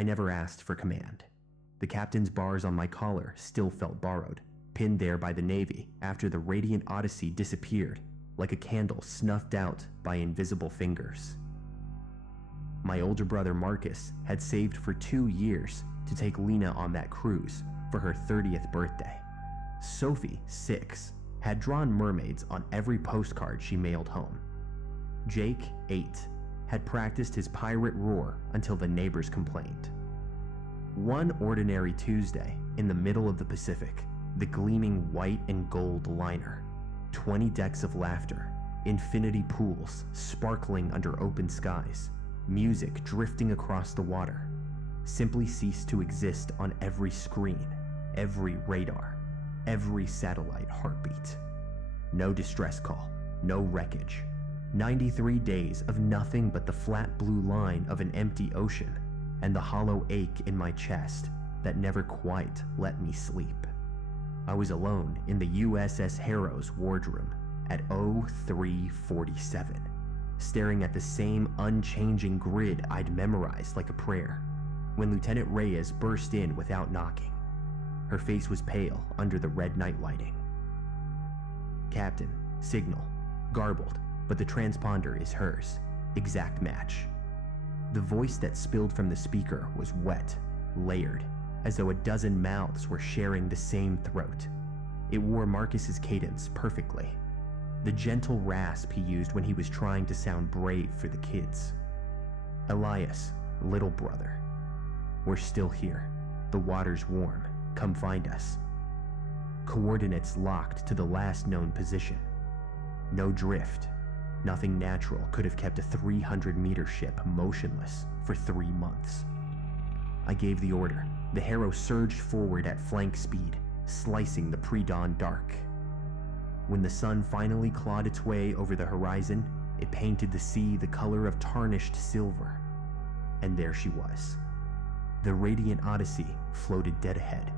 I never asked for command. The captain's bars on my collar still felt borrowed, pinned there by the Navy after the Radiant Odyssey disappeared like a candle snuffed out by invisible fingers. My older brother Marcus had saved for 2 years to take Lena on that cruise for her 30th birthday. Sophie, 6, had drawn mermaids on every postcard she mailed home. Jake, 8, had practiced his pirate roar until the neighbors complained. One ordinary Tuesday in the middle of the Pacific, the gleaming white and gold liner, 20 decks of laughter, infinity pools sparkling under open skies, music drifting across the water, simply ceased to exist on every screen, every radar, every satellite heartbeat. No distress call, no wreckage. 93 days of nothing but the flat blue line of an empty ocean and the hollow ache in my chest that never quite let me sleep. I was alone in the USS Harrow's wardroom at 0347, staring at the same unchanging grid I'd memorized like a prayer, when Lieutenant Reyes burst in without knocking. Her face was pale under the red night lighting. "Captain, signal, garbled, but the transponder is hers. Exact match." The voice that spilled from the speaker was wet, layered, as though a dozen mouths were sharing the same throat. It wore Marcus's cadence perfectly, the gentle rasp he used when he was trying to sound brave for the kids. "Elias, little brother, we're still here. The water's warm. Come find us." Coordinates locked to the last known position. No drift. Nothing natural could have kept a 300-meter ship motionless for 3 months. I gave the order. The Harrow surged forward at flank speed, slicing the pre-dawn dark. When the sun finally clawed its way over the horizon, it painted the sea the color of tarnished silver. And there she was. The Radiant Odyssey floated dead ahead,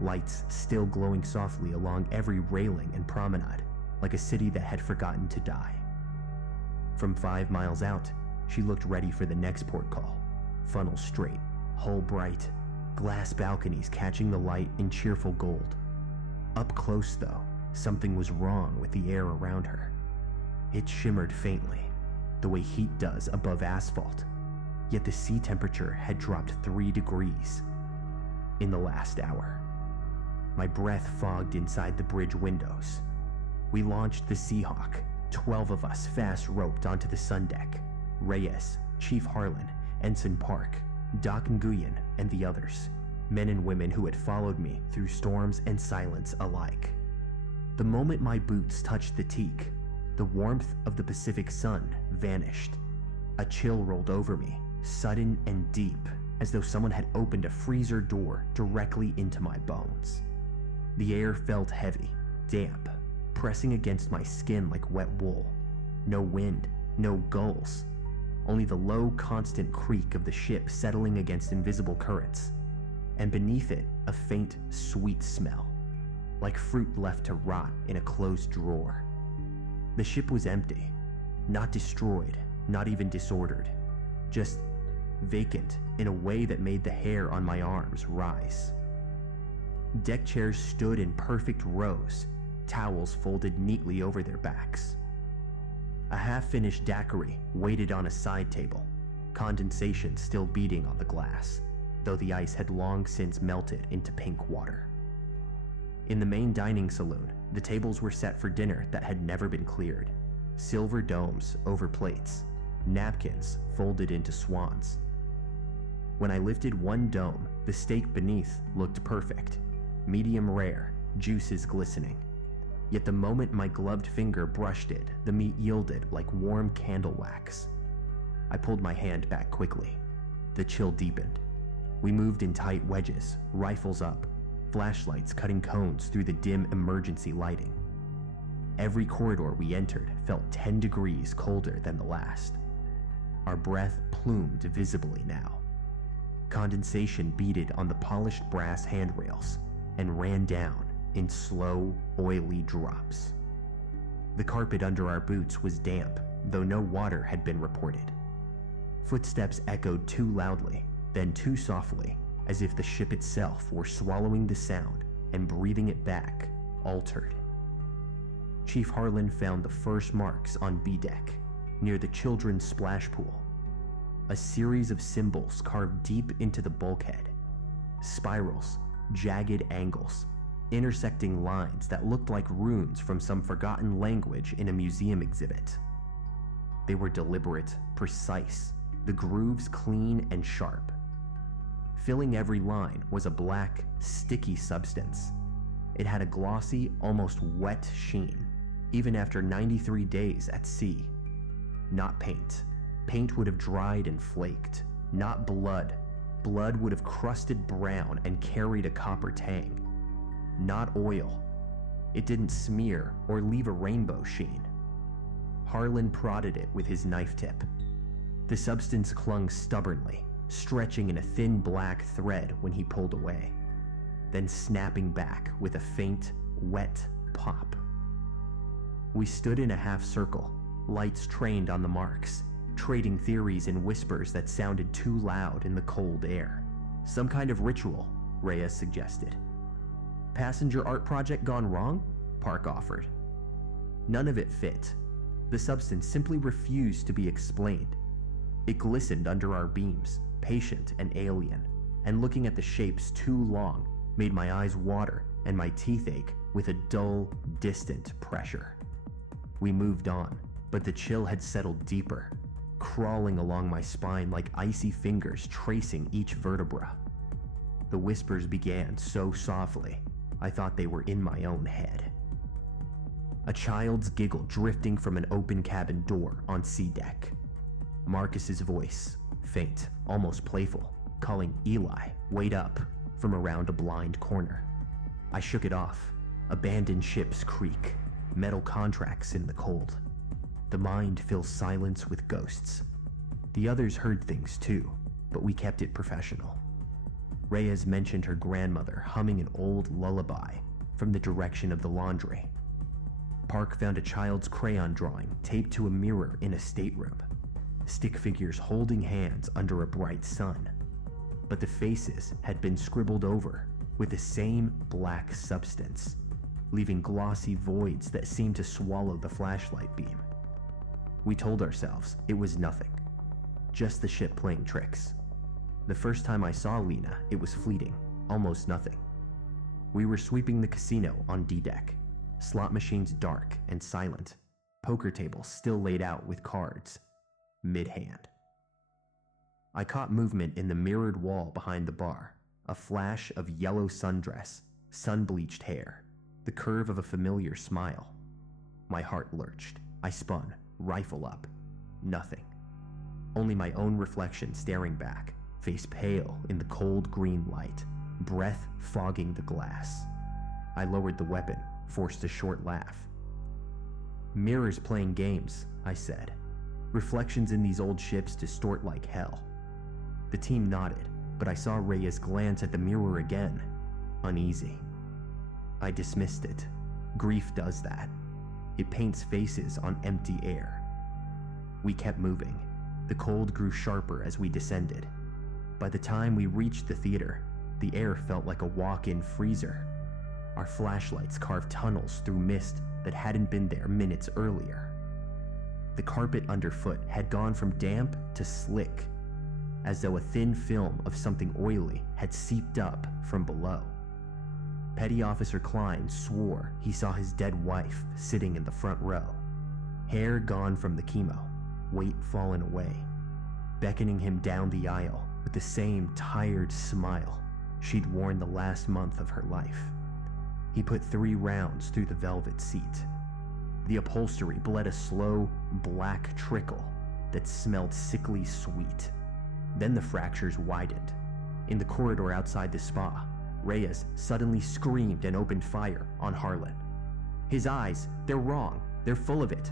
lights still glowing softly along every railing and promenade, like a city that had forgotten to die. From 5 miles out, she looked ready for the next port call. Funnel straight, hull bright, glass balconies catching the light in cheerful gold. Up close, though, something was wrong with the air around her. It shimmered faintly, the way heat does above asphalt, yet the sea temperature had dropped 3 degrees in the last hour. My breath fogged inside the bridge windows. We launched the Seahawk, 12 of us fast roped onto the sun deck. Reyes, Chief Harlan, Ensign Park, Doc Nguyen, and the others, men and women who had followed me through storms and silence alike. The moment my boots touched the teak, the warmth of the Pacific sun vanished. A chill rolled over me, sudden and deep, as though someone had opened a freezer door directly into my bones. The air felt heavy, damp, pressing against my skin like wet wool. No wind, no gulls, only the low, constant creak of the ship settling against invisible currents, and beneath it, a faint, sweet smell, like fruit left to rot in a closed drawer. The ship was empty, not destroyed, not even disordered, just vacant in a way that made the hair on my arms rise. Deck chairs stood in perfect rows, towels folded neatly over their backs. A half-finished daiquiri waited on a side table, condensation still beating on the glass, though the ice had long since melted into pink water. In the main dining saloon, the tables were set for dinner that had never been cleared. Silver domes over plates, napkins folded into swans. When I lifted one dome, the steak beneath looked perfect, medium rare, juices glistening. Yet the moment my gloved finger brushed it, the meat yielded like warm candle wax. I pulled my hand back quickly. The chill deepened. We moved in tight wedges, rifles up, flashlights cutting cones through the dim emergency lighting. Every corridor we entered felt 10 degrees colder than the last. Our breath plumed visibly now. Condensation beaded on the polished brass handrails and ran down in slow, oily drops. The carpet under our boots was damp, though no water had been reported. Footsteps echoed too loudly, Then too softly, as if the ship itself were swallowing the sound and breathing it back, altered. Chief Harlan found the first marks on B deck, near the children's splash pool. A series of symbols carved deep into the bulkhead. Spirals, jagged angles, intersecting lines that looked like runes from some forgotten language in a museum exhibit. They were deliberate, precise, the grooves clean and sharp. Filling every line was a black, sticky substance. It had a glossy, almost wet sheen, even after 93 days at sea. Not paint. Paint would have dried and flaked. Not blood. Blood would have crusted brown and carried a copper tang. Not oil. It didn't smear or leave a rainbow sheen. Harlan prodded it with his knife tip. The substance clung stubbornly, stretching in a thin black thread when he pulled away, then snapping back with a faint, wet pop. We stood in a half circle, lights trained on the marks, trading theories in whispers that sounded too loud in the cold air. Some kind of ritual, Reyes suggested. Passenger art project gone wrong? Park offered. None of it fit. The substance simply refused to be explained. It glistened under our beams, patient and alien, and looking at the shapes too long made my eyes water and my teeth ache with a dull, distant pressure. We moved on, but the chill had settled deeper, crawling along my spine like icy fingers tracing each vertebra. The whispers began so softly, I thought they were in my own head. A child's giggle drifting from an open cabin door on C deck. Marcus's voice, faint, almost playful, calling Eli, wait up, from around a blind corner. I shook it off. Abandoned ships creak, metal contracts in the cold. The mind fills silence with ghosts. The others heard things too, but we kept it professional. Reyes mentioned her grandmother humming an old lullaby from the direction of the laundry. Park found a child's crayon drawing taped to a mirror in a stateroom. Stick figures holding hands under a bright sun. But the faces had been scribbled over with the same black substance, leaving glossy voids that seemed to swallow the flashlight beam. We told ourselves it was nothing, just the ship playing tricks. The first time I saw Lena, it was fleeting, almost nothing. We were sweeping the casino on D deck, slot machines dark and silent, poker tables still laid out with cards, mid-hand. I caught movement in the mirrored wall behind the bar, a flash of yellow sundress, sun-bleached hair, the curve of a familiar smile. My heart lurched. I spun, rifle up. Nothing. Only my own reflection staring back, face pale in the cold green light, breath fogging the glass. I lowered the weapon, forced a short laugh. Mirrors playing games, I said. Reflections in these old ships distort like hell. The team nodded, but I saw Reyes glance at the mirror again, uneasy. I dismissed it. Grief does that. It paints faces on empty air. We kept moving. The cold grew sharper as we descended. By the time we reached the theater, the air felt like a walk-in freezer. Our flashlights carved tunnels through mist that hadn't been there minutes earlier. The carpet underfoot had gone from damp to slick, as though a thin film of something oily had seeped up from below. Petty Officer Klein swore he saw his dead wife sitting in the front row, hair gone from the chemo, weight fallen away, beckoning him down the aisle with the same tired smile she'd worn the last month of her life. He put 3 rounds through the velvet seat. The upholstery bled a slow, black trickle that smelled sickly sweet. Then the fractures widened. In the corridor outside the spa, Reyes suddenly screamed and opened fire on Harlan. His eyes, they're wrong. They're full of it.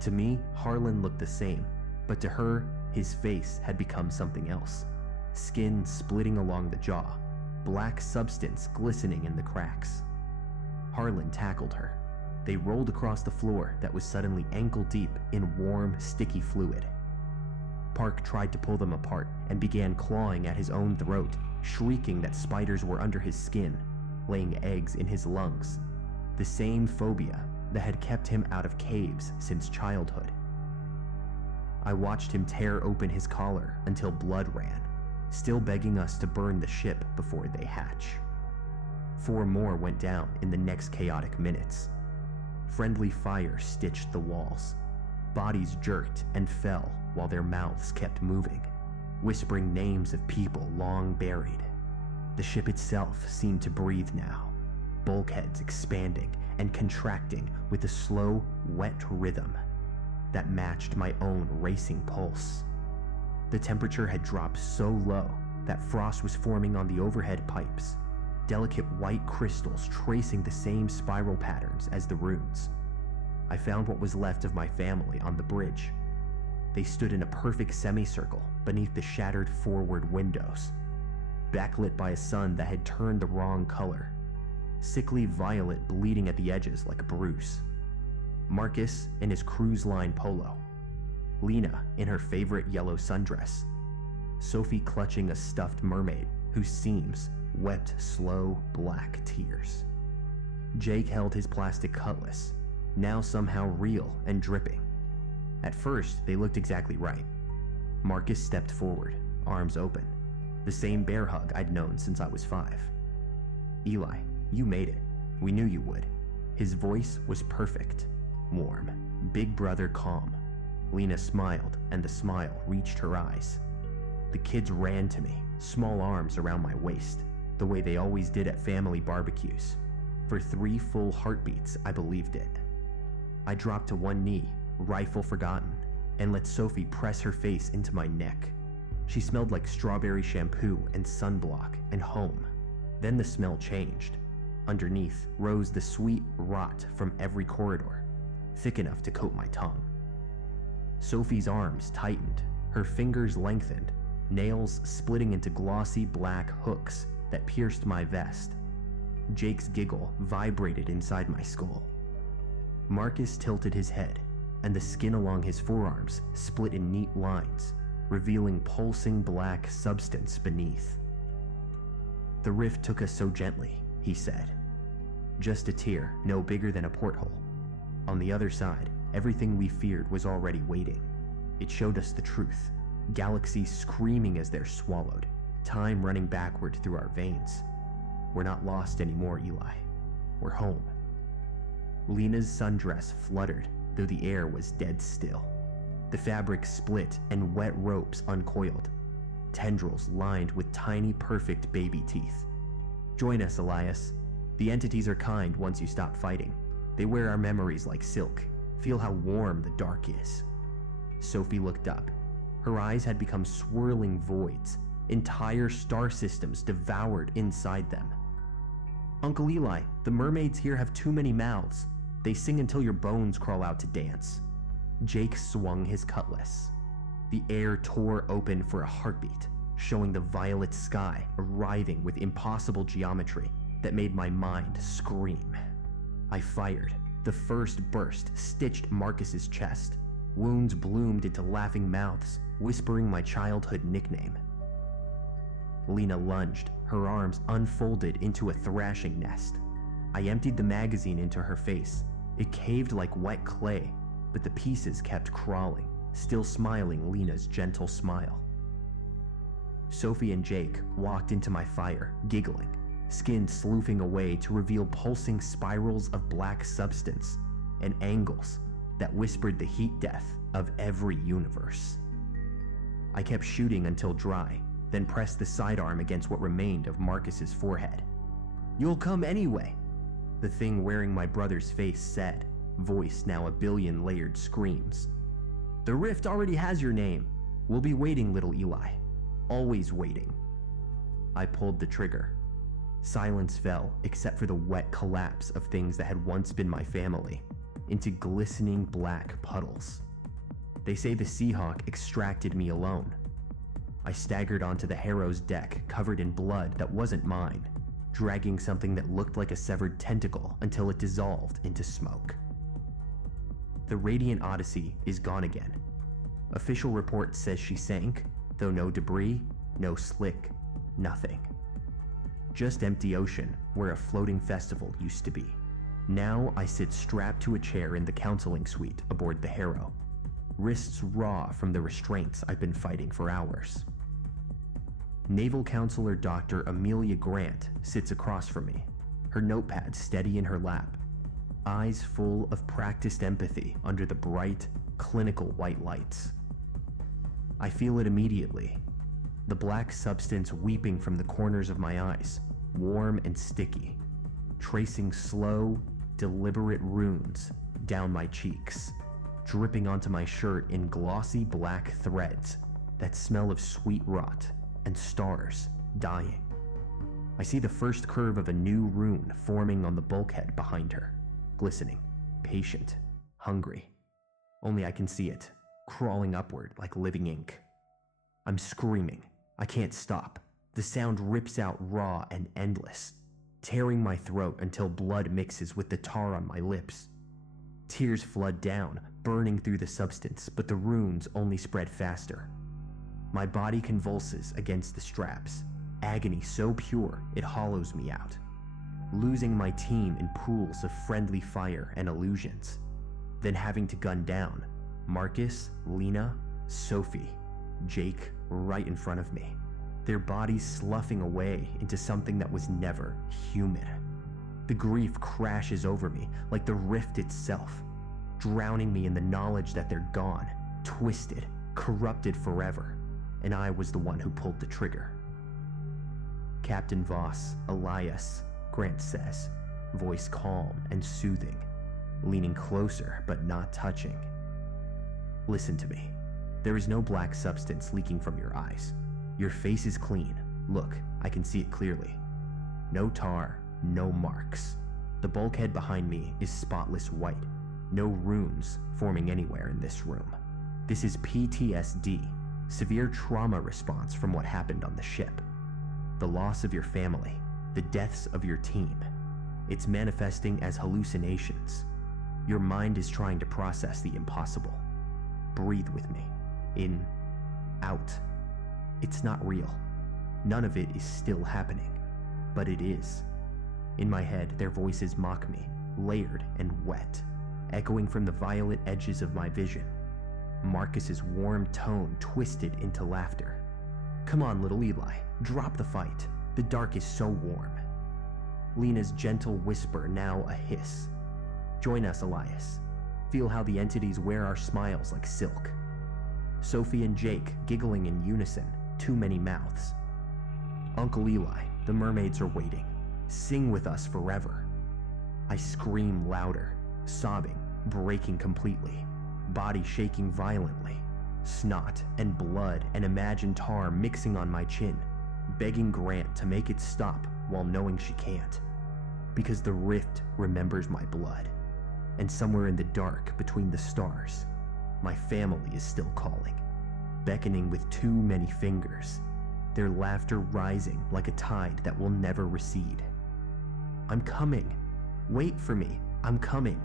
To me, Harlan looked the same, but to her, his face had become something else. Skin splitting along the jaw, black substance glistening in the cracks. Harlan tackled her. They rolled across the floor that was suddenly ankle-deep in warm, sticky fluid. Park tried to pull them apart and began clawing at his own throat, shrieking that spiders were under his skin, laying eggs in his lungs. The same phobia that had kept him out of caves since childhood. I watched him tear open his collar until blood ran, still begging us to burn the ship before they hatch. 4 more went down in the next chaotic minutes. Friendly fire stitched the walls. Bodies jerked and fell while their mouths kept moving, whispering names of people long buried. The ship itself seemed to breathe now, bulkheads expanding and contracting with a slow, wet rhythm that matched my own racing pulse. The temperature had dropped so low that frost was forming on the overhead pipes, delicate white crystals tracing the same spiral patterns as the runes. I found what was left of my family on the bridge. They stood in a perfect semicircle beneath the shattered forward windows, backlit by a sun that had turned the wrong color, sickly violet bleeding at the edges like a bruise. Marcus in his cruise line polo, Lena in her favorite yellow sundress, Sophie clutching a stuffed mermaid whose seams wept slow black tears. Jake held his plastic cutlass, now somehow real and dripping. At first, they looked exactly right. Marcus stepped forward, arms open, the same bear hug I'd known since I was 5. Eli, you made it. We knew you would. His voice was perfect, warm, big brother calm. Lena smiled, and the smile reached her eyes. The kids ran to me, small arms around my waist, the way they always did at family barbecues. For 3 full heartbeats, I believed it. I dropped to one knee, rifle forgotten, and let Sophie press her face into my neck. She smelled like strawberry shampoo and sunblock and home. Then the smell changed. Underneath rose the sweet rot from every corridor, thick enough to coat my tongue. Sophie's arms tightened, her fingers lengthened, nails splitting into glossy black hooks that pierced my vest. Jake's giggle vibrated inside my skull. Marcus tilted his head, and the skin along his forearms split in neat lines, revealing pulsing black substance beneath. The rift took us so gently, he said. Just a tear, no bigger than a porthole. On the other side, everything we feared was already waiting. It showed us the truth, galaxies screaming as they're swallowed, time running backward through our veins. We're not lost anymore, Eli. We're home. Lena's sundress fluttered, though the air was dead still. The fabric split and wet ropes uncoiled, tendrils lined with tiny, perfect baby teeth. Join us, Elias. The entities are kind once you stop fighting. They wear our memories like silk. Feel how warm the dark is. Sophie looked up. Her eyes had become swirling voids, entire star systems devoured inside them. Uncle Eli, the mermaids here have too many mouths. They sing until your bones crawl out to dance. Jake swung his cutlass. The air tore open for a heartbeat, showing the violet sky writhing with impossible geometry that made my mind scream. I fired. The first burst stitched Marcus's chest. Wounds bloomed into laughing mouths, whispering my childhood nickname. Lena lunged, her arms unfolded into a thrashing nest. I emptied the magazine into her face. It caved like wet clay, but the pieces kept crawling, still smiling Lena's gentle smile. Sophie and Jake walked into my fire, giggling, skin sloofing away to reveal pulsing spirals of black substance and angles that whispered the heat death of every universe. I kept shooting until dry, then pressed the sidearm against what remained of Marcus's forehead. "You'll come anyway," the thing wearing my brother's face said, voice now a billion layered screams. "The rift already has your name. We'll be waiting, little Eli. Always waiting." I pulled the trigger. Silence fell, except for the wet collapse of things that had once been my family, into glistening black puddles. They say the Seahawk extracted me alone. I staggered onto the Harrow's deck, covered in blood that wasn't mine, dragging something that looked like a severed tentacle until it dissolved into smoke. The Radiant Odyssey is gone again. Official report says she sank, though no debris, no slick, nothing. Just empty ocean where a floating festival used to be. Now I sit strapped to a chair in the counseling suite aboard the Harrow, wrists raw from the restraints I've been fighting for hours. Naval Counselor Dr. Amelia Grant sits across from me, her notepad steady in her lap, eyes full of practiced empathy under the bright, clinical white lights. I feel it immediately, the black substance weeping from the corners of my eyes, warm and sticky, tracing slow, deliberate runes down my cheeks, dripping onto my shirt in glossy black threads that smell of sweet rot and stars dying. I see the first curve of a new rune forming on the bulkhead behind her, glistening, patient, hungry. Only I can see it, crawling upward like living ink. I'm screaming. I can't stop. The sound rips out raw and endless, tearing my throat until blood mixes with the tar on my lips. Tears flood down, burning through the substance, but the runes only spread faster. My body convulses against the straps, agony so pure it hollows me out, losing my team in pools of friendly fire and illusions, then having to gun down Marcus, Lena, Sophie, Jake right in front of me, their bodies sloughing away into something that was never human. The grief crashes over me like the rift itself, drowning me in the knowledge that they're gone, twisted, corrupted forever, and I was the one who pulled the trigger. Captain Voss, Elias, Grant says, voice calm and soothing, leaning closer but not touching. Listen to me. There is no black substance leaking from your eyes. Your face is clean. Look, I can see it clearly. No tar, no marks. The bulkhead behind me is spotless white. No runes forming anywhere in this room. This is PTSD, severe trauma response from what happened on the ship. The loss of your family, the deaths of your team. It's manifesting as hallucinations. Your mind is trying to process the impossible. Breathe with me. In, out. It's not real. None of it is still happening, but it is. In my head, their voices mock me, layered and wet, echoing from the violet edges of my vision. Marcus's warm tone twisted into laughter. Come on, little Eli, drop the fight. The dark is so warm. Lena's gentle whisper, now a hiss. Join us, Elias. Feel how the entities wear our smiles like silk. Sophie and Jake giggling in unison, too many mouths. Uncle Eli, the mermaids are waiting. Sing with us forever. I scream louder, sobbing, breaking completely, body shaking violently, snot and blood and imagined tar mixing on my chin, begging Grant to make it stop while knowing she can't. Because the rift remembers my blood, and somewhere in the dark between the stars, my family is still calling, beckoning with too many fingers, their laughter rising like a tide that will never recede. I'm coming. Wait for me. I'm coming.